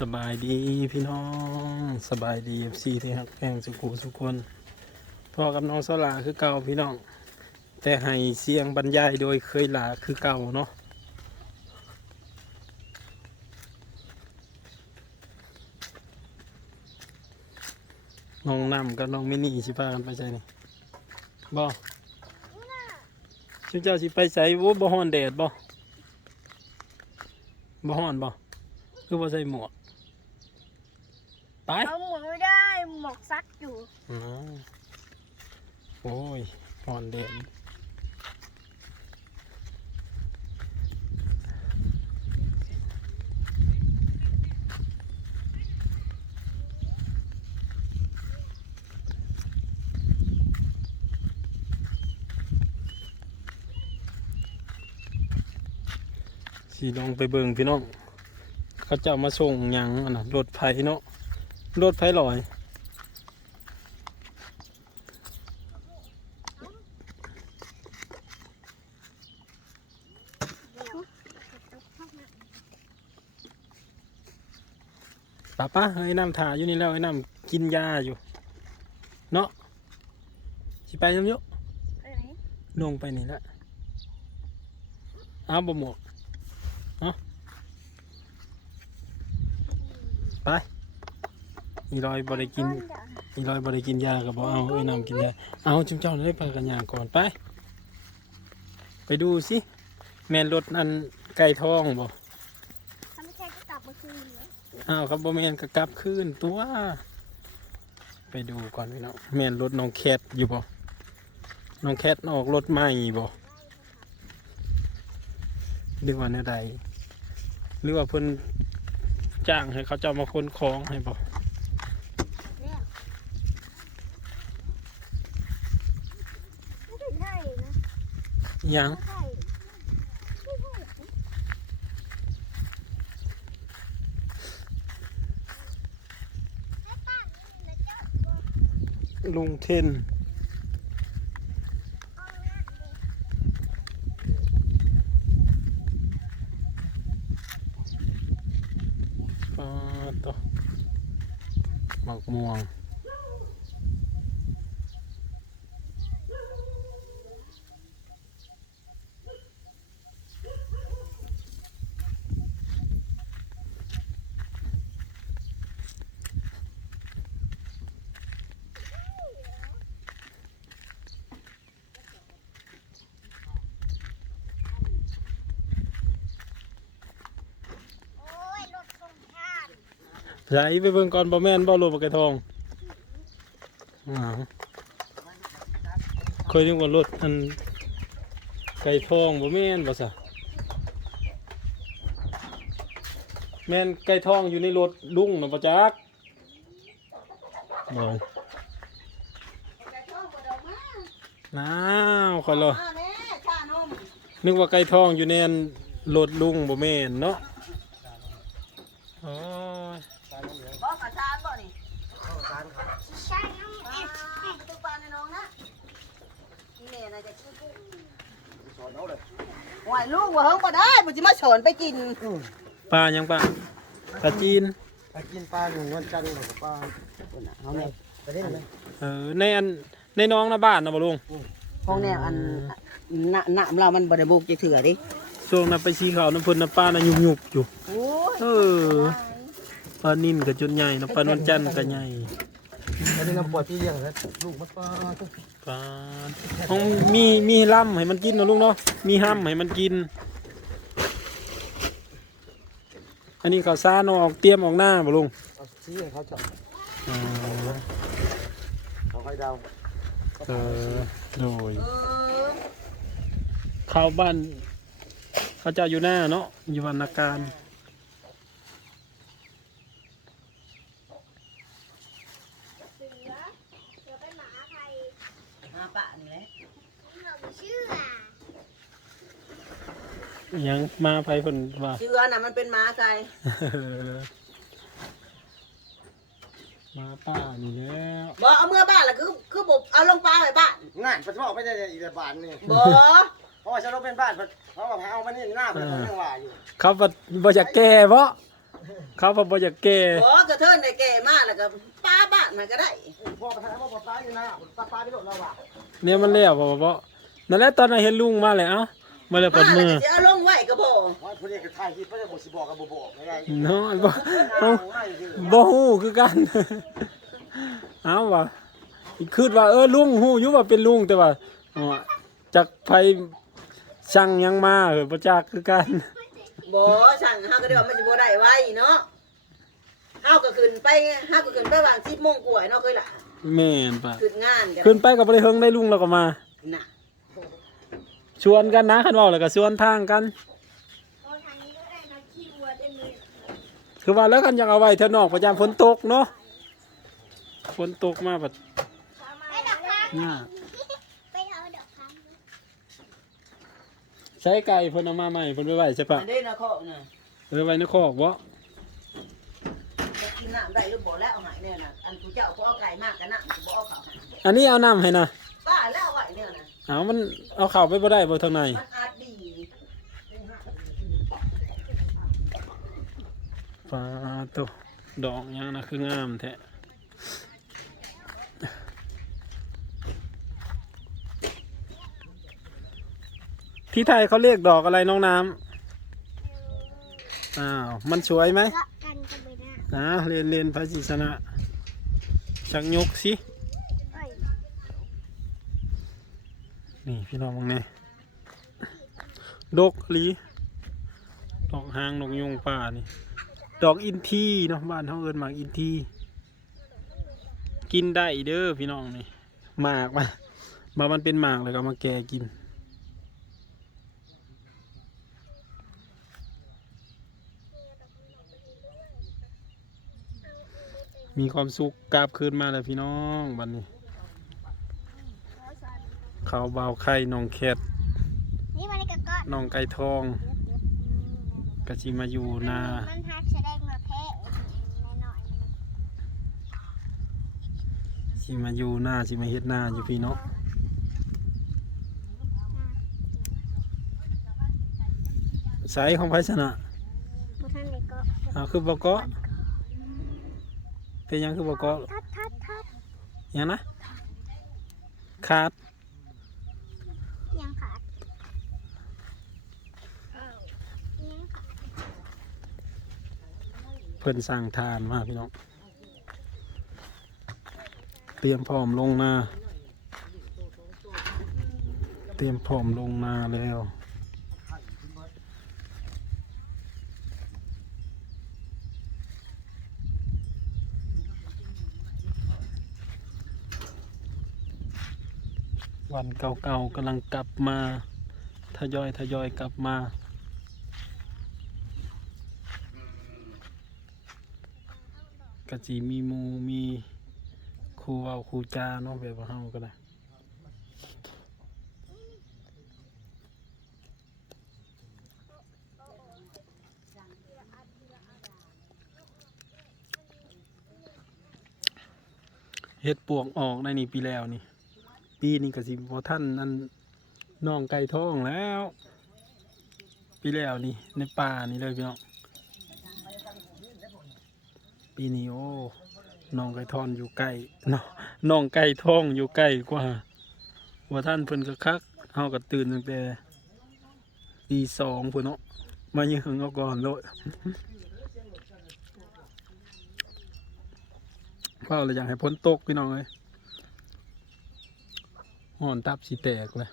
สบายดีพี่น้องสบายดีเอฟซีที่ฮักแพงสุขุสุคนพ่อกับน้องสลาคือเก่าพี่น้อง แต่ให้เสียงบรรยายโดยเคยหลาคือเก่าเนาะน้องนำกับน้องมินี่สิพากันไปใช่นี่บ่ชุเจ้าสิไปใส่โอ้บ่ฮ้อนแดดบ่บ่ฮ้อนบ่คือบ่ใส่หมวก ไปเอาหมุนไม่ได้หมอกซัดอยู่อ๋อโอ้ยฮ้อนแดดสีลงไปเบิ่งพี่น้องเขาจะเอามาส่งหยังอันน่ะรถไฟเนาะ รถไฟลอยป้าป้าเฮ้ยน้ำถ่าอยู่นี่แล้วไอ้น้ำกินยาอยู่ เนาะสิไปน้ำอยุไปไหนลงไปนี่ละอ้าวบ่หมวกเนาะไป อีรอยบ่ได้กินอีรอยบ่ได้กินยากับบ่เอาไอ้น้ำกินยาเอาจุ่มเจ้าได้พากันยางก่อนไป ไปดูสิแม่นรถอันไก่ทองบ่ถ้าไม่ใช่ก็กลับมาคืนเลยอ้าวครับบ่แม่นก็กลับคืนตัว ไปดูก่อนพี่น้องแม่นรถน้องแคทอยู่บ่น้องแคทออกรถใหม่บ่หรือว่าแนวใดหรือว่าเพิ่นจ้างให้เขาเจ้ามาคนของให้บ่เนี่ยไม่ใช่นะ อิห ยังไม่ใช่ไม่ใช่ลุงเทนปาต่อหมักม่วง โอ้ยรถสงคราม ไหลไปเบิ่งก่อนบ่แม่นบ่โลบกไก่ทองอ้าวเคยนึกว่ารถอันไก่ทองบ่แม่นบ่ซะแม่นไก่ทองอยู่ในรถลุงน่ะบ่จักบ่น้าวขอยรอมาแม่ชานมนึกว่าไก่ทองอยู่ในอันรถลุงบ่แม่นเนาะโอ้ย บอกกับชานบ่นี่ใช่น้องอ่าตุ๊กปลาในน้องนะนี่แม่น่าจะกินกุ้งหวายลูกว่าเฮิงบ่ได้บ่สิมาสอนไปกินปลายังปลาปลาจีน ไปกินปลาอยู่วันจันทร์หรือปลาเอาเนี่ยไปเล่นเลยเออในอันในน้องนะบ้านนะบ่ลุงของแนวอันหน้าหน้าเรามันบ่ได้บุกจะเถื่อดิช่วงนั้นไปสีขาวน้ำเพิ่นน้ำปลาน่ะยุบยุบๆอยู่โอ้ยเออ ปลานิ่มกับจนใหญ่น้ำปลานวลจันทร์ก็ใหญ่ไปเล่นน้ำปล่อยพี่เลี้ยงแล้วลูกมันปลาปลาต้องมีมีล่ำให้มันกินเนาะลุงเนาะมีห้ำให้มันกิน อันนี้ข้าวสารเอาออกเตรียมออกหน้าบ่ลุงเอาชี้ให้เขาเจาะอ๋อเขาให้เดาเออโดยเออเข้าวบ้านเขาเจ้าอยู่หน้าเนาะอยู่วรรณการ เสือเสือเป็นหมาไทย หาปะนี่แหละ เราไม่เชื่อ ยังมาไปเพิ่นว่าเชื่อน่ะมันเป็นหมาไก่มาป้านี่แล้วบ่เอาเมื่อบ้านล่ะคือคือบ่เอาลงปลาไว้บ้านงานปัจจุบันไม่ได้อีกบานนี่บ่เพราะว่าฉันเราเป็นบ้านเขาบอกให้เอามานี่หน้าเป็นเรื่องว่าอยู่เขาบ่บ่อยากแก้บ่เขาพอบ่อยากแก่ขอกระเทินได้แก่มากแล้วก็ป้าบ้านมันก็ได้พ่อประธานพ่อปลาอยู่นะปลาปลาที่โดดเราว่ะเนี่ยมันแล้วบ่บ่บ่นั่นแหละตอนนั้นเห็นลุงมาเลยเอ้า มาเลยปัดมือจะเอาลงไว้ก็บ่ว่าพวกนี้ก็ถ่ายคลิปไม่ได้บอกสิบอกกับบ่บอกไงเนาะบ่เอาเอ้าบ่ฮู้คือกันเอ้าว่าคิดว่าเออลุงฮู้อยู่ว่าเป็นลุงแต่ว่าอ๋อจักไผสั่งหยังมาเออบ่จักคือกันบ่สั่งเฮาก็ได้ว่ามันสิบ่ได้ไว้เนาะเฮาก็ขึ้นไปเฮาก็ขึ้นไปวาง10โมงกว่าเนาะเคยล่ะแม่นปะขึ้นงานกันขึ้นไปก็บ่ได้เฮิงได้ลุงแล้วก็มาน่ะ ชวนกันนะคันเว้าแล้วก็ชวนทางกันตอนทางนี้ก็ได้นะขี้วัวเต็มเลยคือว่าแล้วกันยังเอาไว้เท่านอกประจำฝนตกเนาะฝนตกมาแบบไปดอกคำเนี่ยไปเอาดอกคำใช้ไก่เพิ่นเอามาใหม่เพิ่นไปไว้ใช่ปะอันนี้นะข้อน่ะเออไว้ในคอกบ่จะกินน้ำได้หรือบ่แล้วเอาใหายเนี่ยน่ะอันผู้เจ้าเขาเอาไก่มากกันน้ำสิบ่เอาเขาให้อันนี้เอาน้ำให้นะ ป้าแล้วเอาไว้ เนี่ยน่ะเอามันเอาเข้าไปบ่ได้บ่ทางในมันอาจดีฟ้าตัวดอกหยังนะคืองามแท้ที่ไทยเขาเรียกดอกอะไรน้องน้ำอ้าว มันสวยไหมก็กันกันไปหน้าอ่าเรียนเรียนพระศิษณะชักยกสิ เอ้ย นี่พี่น้องมึงเนี่ยดกลีดอกหางนกยุงป่านี่ ดอกอินทีเนาะบ้านเขาเอินหมากอินที กินได้เด้อพี่น้องนี่หมากมามามันเป็นหมากเลยก็มาแกกินมีความสุขกราบคืนมาเลยพี่น้องบันนี้ เขาวเบาวไข่น้องแคทนี่มันกระก้อนน้องไก่ทองกะจิมาอยู่นา มันทักแสดงมาแพ้หน่อยสิมาอยู่นาสิมาเฮ็ดนาอยู่พี่เนาะสายของไพชนะๆบุท่านเด็กก็อ่าคือบ่เกาะเป็นหยังคือบ่เกาะทัดทัดทัดหยังนะขาด ยังขาดยังขาด เพิ่นสร้างทานมาพี่น้อง เตรียมพร้อมลงนา เตรียมพร้อมลงนาแล้ววันเก่าๆกำลังกลับมา ทยอยทยอยกลับมา กะจีมีมูมีครูเอาครูจาเนาะแบบเฮาก็ได้เฮ็ดปวกออกในนี่ปีแล้วนี่ ปีนี้ก็สิบ่ท่านนั่นน้องไก่ทองแล้ว ปีแล้วนี่ในป่านี่เลยพี่น้อง ปีนี้โอ้น้องไก่ทองอยู่ใกล้น้องน้องไก่ทองอยู่ใกล้กว่า ว่าท่านเพิ่นก็คักเฮาก็ตื่นตั้งแต่ตีสองพุ่นเนาะมายืงเอาก่อนโลดเพราะเราอยากให้พ้นตกพี่น้องเอ้ยหอนตับสิแตกเลย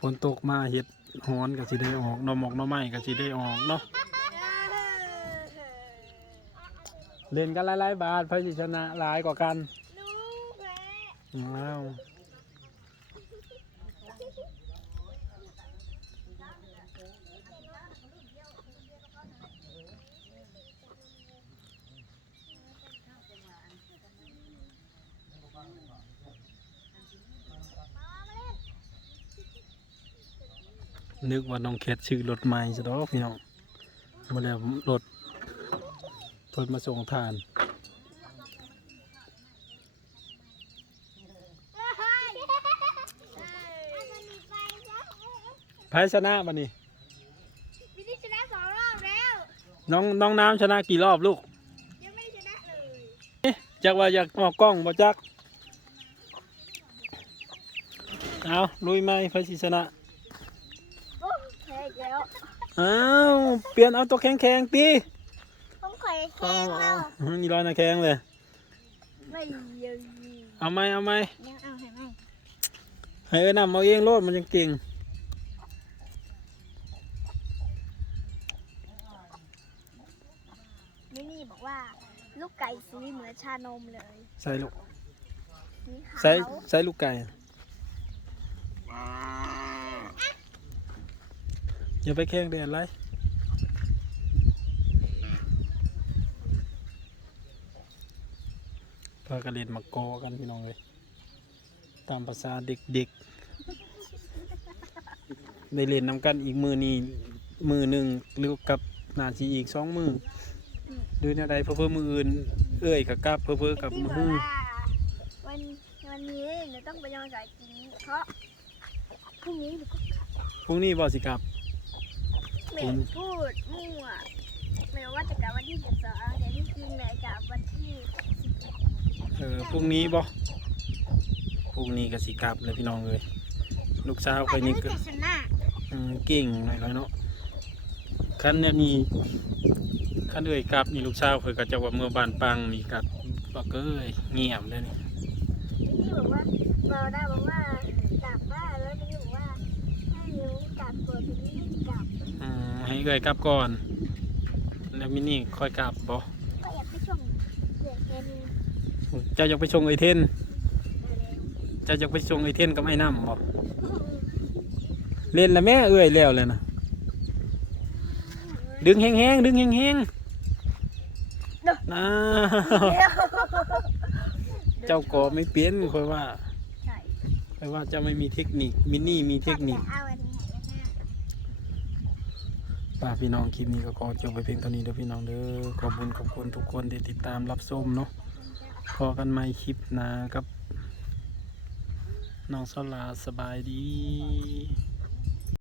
พ้นตกมาเฮ็ดหอนก็สิได้ออกนอหมอกนอไม้ก็สิได้ออกเนาะ เล่นกันหลายๆบาทพระสิชนะหลายกว่ากันลูกแม่ว้าวนึกว่าน้องแคทชื่อรถใหม่ซะดอกพี่น้องมาแล้วรถ พิ่นมาส่งทานไพชนะบันนี้พี่นี่ชนะสองรอบแล้วอน้องน้องน้ำชนะกี่รอบลูกยังไม่ได้ชนะเลยจักว่าอยากออกกล้องบ่จัก เอาลุยไหมไฟสิชนะโอ้แพ้อีกแล้ว อ้าว เปลี่ยนเอาตัวแข็งแข็งๆตี ต้องคอยเอาแข่งเอาเราเอานี่ร้อยนะแข็งเลย ไม่เยอะเอาไหมเอาไหมยังเอาให้ไหมให้เอ้นำเอาเองโลดมันยังเก่งมินี่บอกว่า ลูกไก่สีเหมือนชานมเลยใส่ลูกสีขาวใส่ใส่ลูกไก่อย่าไปแข่งแดดไร พากันเล่นมากอกันพี่น้องเลยตามภาษาเด็กๆได้เล่นนำกันอีกมือนี้มือหนึ่งหรือกับนาทีอีกสองมือดูแนวใดเพื่อเพื่อมืออื่น เอ้ยกับกับเพื่อเพื่อกับที่มืบอกอว่าวันวันนี้หนูต้องไปยอมสายกินเพราะพรุ่งนี้หนูก็พรุ่งนี้บอสิครับ ไม่พูดมั่วไม่รู้ว่าจะกลับวันที่สิบสองแต่ที่จริงเลยกลับวันที่ เออพรุ่งนี้บ่พรุ่งนี้ก็สิกลับเลยพี่น้องเลยลูกสาวไปนี่ก็จะชนะอืมเก่งหน่อยๆเนาะคันเนี่ยมีคันเอ่ยกลับนี่ลูกสาวเคยก็จะว่าเมื่อบ้านปังนี่กลับบอกเอ้ยเงียบเลยนี่ที่บอกว่าเราได้บอกว่ากลับบ้านแล้วนี่บอกว่าให้หนูกลับก่อนทีนี้ไม่กลับอืมให้เอ่ยกลับก่อน แล้วมินี่ค่อยกลับบ่ ก็อยากไปช่วงเดือนแค่นี้ เจ้าอยากไปชงไอเทนได้แล้วเจ้าอยากไปชงไอเทนกับไอ้น้ำบ่เล่นแล้วแม่เอ่ยแล้วเลยนะดึงแห้งๆดึงแห้งๆนะเจ้าก็ไม่เปลี่ยนคอยว่าใช่คอยว่าเจ้าไม่มีเทคนิคมินนี่มีเทคนิคเอาอันนี้ให้นะป้าพี่น้องคลิปนี้ก็ขอจบไปเพียงเท่านี้เด้อพี่น้องเด้อขอบคุณขอบคุณทุกคนที่ติดตามรับชมเนาะ พอกันไม่คลิปนะครับ น้องสลาสบายดี